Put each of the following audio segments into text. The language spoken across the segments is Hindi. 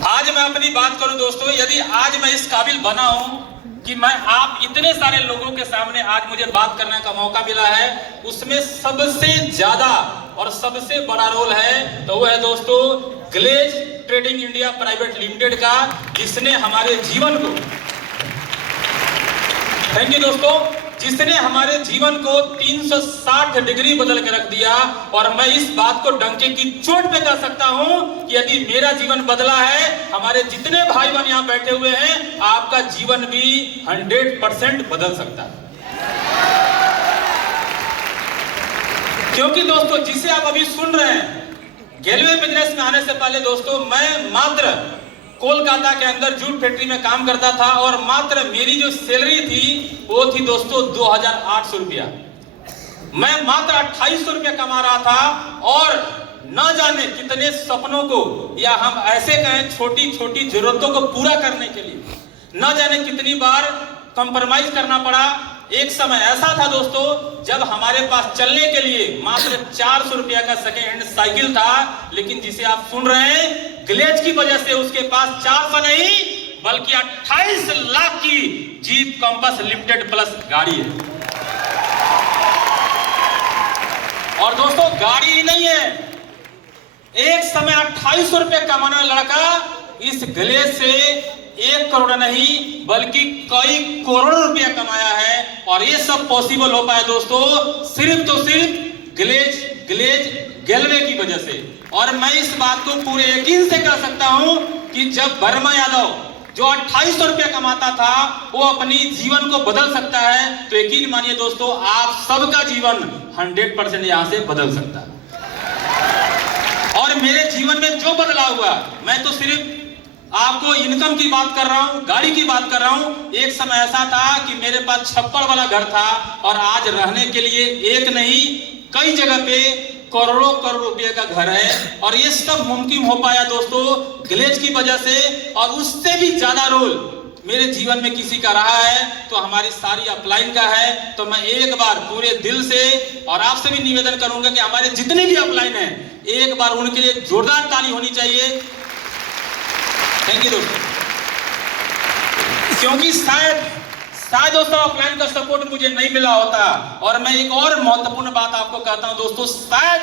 आज मैं अपनी बात करूं दोस्तों, यदि आज मैं इस काबिल बना हूं कि मैं आप इतने सारे लोगों के सामने आज मुझे बात करने का मौका मिला है, उसमें सबसे ज्यादा और सबसे बड़ा रोल है तो वो है दोस्तों glaze trading India private limited का, जिसने हमारे जीवन को, थैंक यू दोस्तों, जिसने हमारे जीवन को 360 डिग्री बदल के रख दिया। और मैं इस बात को डंके की चोट पे कह सकता हूं कि यदि मेरा जीवन बदला है, हमारे जितने भाई बहन यहां बैठे हुए हैं, आपका जीवन भी 100% बदल सकता है। क्योंकि दोस्तों जिसे आप अभी सुन रहे हैं, गेलवे बिजनेस में आने से पहले दोस्तों मैं मात्र कोलकाता के अंदर जूट फैक्ट्री में काम करता था और मात्र मेरी जो सैलरी थी वो थी दोस्तों 2800 रुपया। मैं मात्र 2800 रुपया कमा रहा था और न जाने कितने सपनों को, या हम ऐसे कहें छोटी छोटी जरूरतों को पूरा करने के लिए न जाने कितनी बार कंप्रोमाइज करना पड़ा। एक समय ऐसा था दोस्तों जब हमारे पास चलने के लिए मात्र 400 रुपया का सेकेंड हैंड साइकिल था, लेकिन जिसे आप सुन रहे हैं ग्लेज की वजह से उसके पास 400 नहीं बल्कि 28 लाख की जीप कंपास लिमिटेड प्लस गाड़ी है। और दोस्तों गाड़ी ही नहीं है, एक समय 2800 रुपया कमाने वाला लड़का इस ग्लेज से 1 करोड़ नहीं बल्कि कई करोड़ रुपया कमाया है। और ये सब पॉसिबल हो पाया दोस्तों सिर्फ तो सिर्फ ग्लेज गेलवे की वजह से। और मैं इस बात को पूरे यकीन से कह सकता हूं कि जब वर्मा यादव जो 2800 रुपया कमाता था वो अपनी जीवन को बदल सकता है, तो यकीन मानिए दोस्तों आप सबका जीवन 100% यहां से बदल सकता है। और मेरे जीवन में जो बदलाव हुआ, मैं तो सिर्फ आपको इनकम की बात कर रहा हूं, गाड़ी की बात कर रहा हूं। एक समय ऐसा था कि मेरे पास छप्पड़ वाला घर था और आज रहने के लिए एक नहीं कई जगह पे करोड़ों करोड़ रुपए का घर है। और ये सब मुमकिन हो पाया दोस्तों ग्लेज की वजह से। और उससे भी ज्यादा रोल मेरे जीवन में किसी का रहा है तो हमारी सारी अपलाइन का है। तो मैं एक बार पूरे दिल से और आपसे भी निवेदन करूंगा कि हमारे जितने भी अपलाइन हैं एक बार उनके लिए जोरदार ताली होनी चाहिए। थैंक यू दोस्तों। क्योंकि शायद दोस्तों ऑफलाइन का सपोर्ट मुझे नहीं मिला होता। और मैं एक और महत्वपूर्ण बात आपको कहता हूं दोस्तों, शायद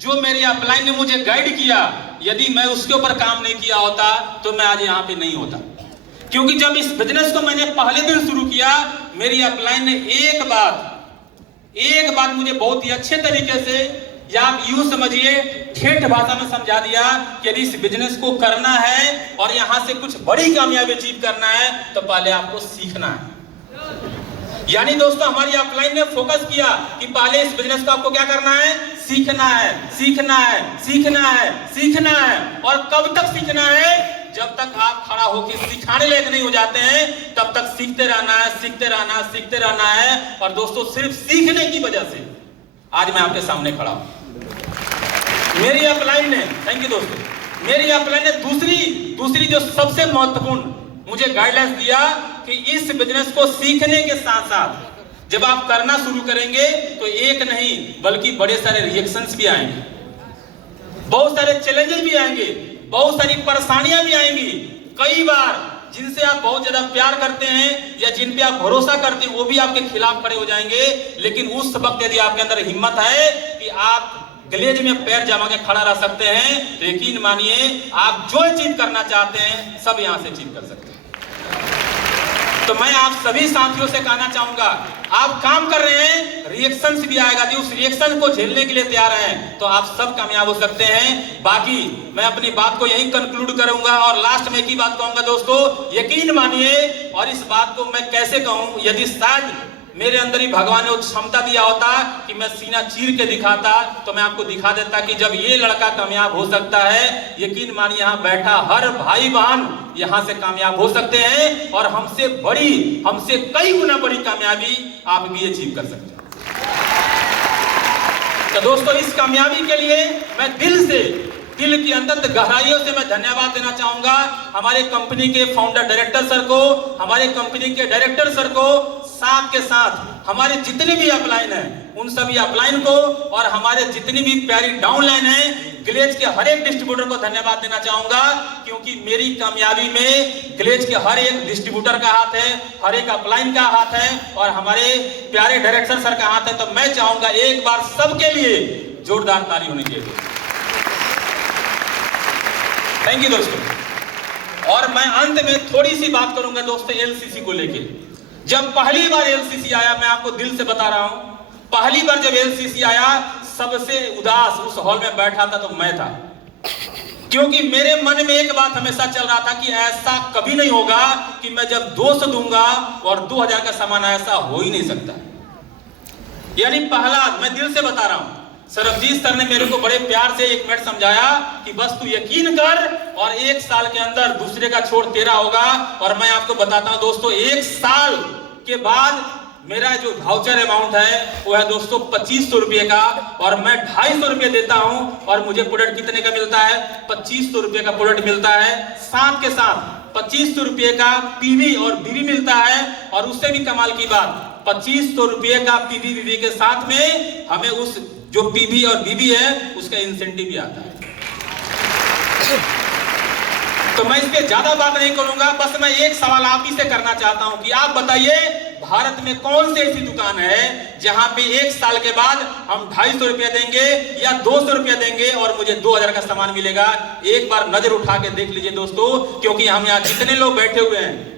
जो मेरे अपलाइन ने मुझे गाइड किया, यदि मैं उसके ऊपर काम नहीं किया होता तो मैं आज यहाँ पे नहीं होता। क्योंकि जब इस बिजनेस को मैंने पहले दिन शुरू किया, मेरी अपलाइन ने एक बात मुझे बहुत ही अच्छे तरीके से, या आप यूं समझिए ठेठ भाषा में समझा दिया कि यदि इस बिजनेस को करना है और यहां से कुछ बड़ी कामयाबी अचीव करना है तो पहले आपको सीखना है। यानी दोस्तों हमारी अपलाइन ने फोकस किया कि पहले इस बिजनेस को आपको क्या करना है, सीखना है, सीखना है, सीखना है, सीखना है। और कब तक सीखना है? जब तक आप खड़ा होकर सिखाने लायक नहीं हो जाते हैं तब तक सीखते रहना है, सीखते रहना, सीखते रहना है। और दोस्तों सिर्फ सीखने की वजह से आज मैं आपके सामने खड़ा हूं। मेरी अपलाइन ने, थैंक यू दोस्तों, मेरी अपलाइन ने दूसरी जो सबसे महत्वपूर्ण मुझे गाइडलाइंस दिया कि इस बिजनेस को सीखने के साथ साथ जब आप करना शुरू करेंगे तो एक नहीं बल्कि बड़े सारे रिएक्शंस भी आएंगे, बहुत सारे चैलेंजेस भी आएंगे, बहुत सारी परेशानियां भी आएंगी। कई बार जिनसे आप बहुत ज्यादा प्यार करते हैं या जिन पे आप भरोसा करते हैं वो भी आपके खिलाफ खड़े हो जाएंगे। लेकिन उस वक्त यदि आपके अंदर हिम्मत है कि आप ग्लेज में पैर जमा के खड़ा रह सकते हैं तो यकीन मानिए आप जो अचीव करना चाहते हैं सब यहां से अचीव कर सकते हैं। तो मैं आप सभी साथियों से कहना चाहूंगा, आप काम कर रहे हैं, रिएक्शंस भी आएगा, यदि उस रिएक्शन को झेलने के लिए तैयार हैं तो आप सब कामयाब हो सकते हैं। बाकी मैं अपनी बात को यही कंक्लूड करूंगा और लास्ट में एक ही बात कहूंगा दोस्तों, यकीन मानिए, और इस बात को मैं कैसे कहूं, यदि शायद मेरे अंदर ही भगवान ने वो क्षमता दिया होता कि मैं सीना चीर के दिखाता तो मैं आपको दिखा देता कि जब ये लड़का कामयाब हो सकता है, यकीन मानिए यहाँ बैठा हर भाई बहन यहाँ से कामयाब हो सकते हैं और हमसे कई गुना बड़ी कामयाबी आप भी अचीव कर सकते हैं। तो दोस्तों इस कामयाबी के लिए मैं दिल की अनंत गहराइयों से मैं धन्यवाद देना चाहूंगा हमारे कंपनी के फाउंडर डायरेक्टर सर को, हमारे कंपनी के डायरेक्टर सर को, साथ के साथ हमारे जितने भी अपलाइन हैं उन सभी अपलाइन को और हमारे जितनी भी प्यारी डाउनलाइन है ग्लेज के हर एक डिस्ट्रीब्यूटर को धन्यवाद देना चाहूंगा, क्योंकि मेरी कामयाबी में ग्लेज के हर एक डिस्ट्रीब्यूटर का हाथ है, हर एक अपलाइन का हाथ है और हमारे प्यारे डायरेक्टर सर का हाथ है। तो मैं चाहूंगा एक बार सबके लिए जोरदार ताली होनी चाहिए। थैंक यू दोस्तों। और मैं अंत में थोड़ी सी बात करूंगा दोस्तों एलसीसी को लेके। जब पहली बार एलसीसी आया, मैं आपको दिल से बता रहा हूं, पहली बार जब एलसीसी आया सबसे उदास उस हॉल में बैठा था तो मैं था, क्योंकि मेरे मन में एक बात हमेशा चल रहा था कि ऐसा कभी नहीं होगा कि मैं जब 200 दूंगा और 2000 का सामान, ऐसा हो ही नहीं सकता। यानी पहला, मैं दिल से बता रहा हूं, सरबजीत सर ने मेरे को बड़े प्यार से 1 मिनट समझाया कि बस तू यकीन कर और 1 साल के अंदर दूसरे का छोड़ तेरा होगा। और मैं आपको बताता हूं दोस्तों, 1 साल के बाद मेरा जो वाउचर अमाउंट है वो है दोस्तों 2500 रुपये का, और मैं 250 रुपये देता हूं और मुझे प्रोडक्ट कितने का मिलता है? 2500 रुपये का प्रोडक्ट मिलता है। साथ के साथ 2500 रुपये का पीवी और बीवी मिलता है, और उससे भी कमाल की बात 2500 रुपये का पीवी बीवी के साथ में हमें उस जो पीवी और बीवी है उसका इंसेंटिव भी आता है। तो मैं इस पे ज्यादा बात नहीं करूंगा, बस मैं एक सवाल आप ही से करना चाहता हूं कि आप बताइए भारत में कौन सी ऐसी दुकान है जहां पे 1 साल के बाद हम 250 रुपये देंगे या 200 रुपये देंगे और मुझे 2000 का सामान मिलेगा? एक बार नजर उठा के देख लीजिए दोस्तों, क्योंकि हम यहाँ जितने लोग बैठे हुए हैं,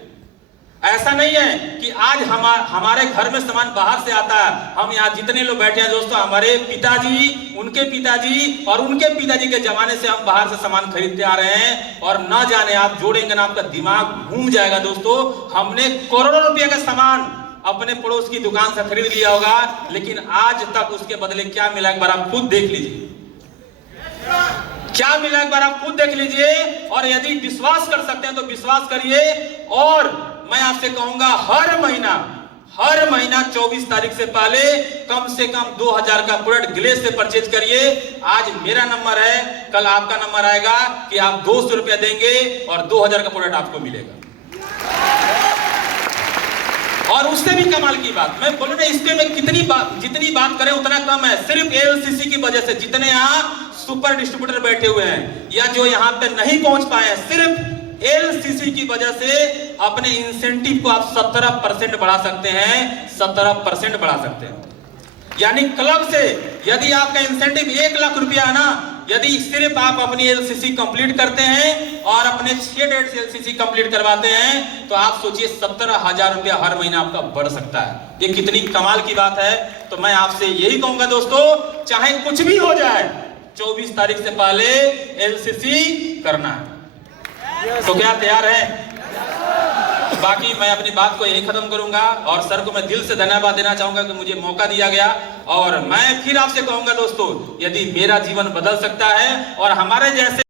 ऐसा नहीं है कि आज हमारे घर में सामान बाहर से आता है। हम यहाँ जितने लोग बैठे हैं दोस्तों, हमारे पिताजी, उनके पिताजी और उनके पिताजी के जमाने से हम बाहर से सामान खरीदते आ रहे हैं, और ना जाने आप जोड़ेंगे ना आपका दिमाग घूम जाएगा दोस्तों। हमने करोड़ों रुपए का सामान अपने पड़ोस की दुकान से खरीद लिया होगा, लेकिन आज तक उसके बदले क्या मिला एक बार आप खुद देख लीजिए। क्या मिला एक बार आप खुद देख लीजिए, और यदि विश्वास कर सकते हैं तो विश्वास करिए। और मैं आपसे कहूंगा हर महीना 24 तारीख से पहले कम से कम 2000 का प्रोडक्ट ग्लेज से परचेज करिए। आज मेरा नंबर है, कल आपका नंबर आएगा कि आप 200 रुपया देंगे और 2000 का प्रोडक्ट आपको मिलेगा। और उससे भी कमाल की बात, मैं बोलूं ना, इस पे मैं जितनी बात करें उतना कम है। सिर्फ एलसीसी की वजह से जितने यहाँ सुपर डिस्ट्रीब्यूटर बैठे हुए हैं या जो यहाँ पे नहीं पहुंच पाए हैं, सिर्फ एलसीसी की वजह से अपने इंसेंटिव को आप 17% बढ़ा सकते हैं, 17% बढ़ा सकते हैं। यानी क्लब से यदि आपका इंसेंटिव 1 लाख रुपया है ना, यदि सिर्फ आप अपनी एलसीसी कंप्लीट करते हैं और अपने 6 डेट से एलसीसी कंप्लीट करवाते हैं, तो आप सोचिए 17,000 रुपया हर महीना आपका बढ़ सकता है। ये कितनी कमाल की बात है। तो मैं आपसे यही कहूंगा दोस्तों, चाहे कुछ भी हो जाए, 24 तारीख से पहले एलसीसी करना है। तो क्या तैयार है? बाकी मैं अपनी बात को यही खत्म करूंगा, और सर को मैं दिल से धन्यवाद देना चाहूंगा कि मुझे मौका दिया गया। और मैं फिर आपसे कहूंगा दोस्तों, यदि मेरा जीवन बदल सकता है और हमारे जैसे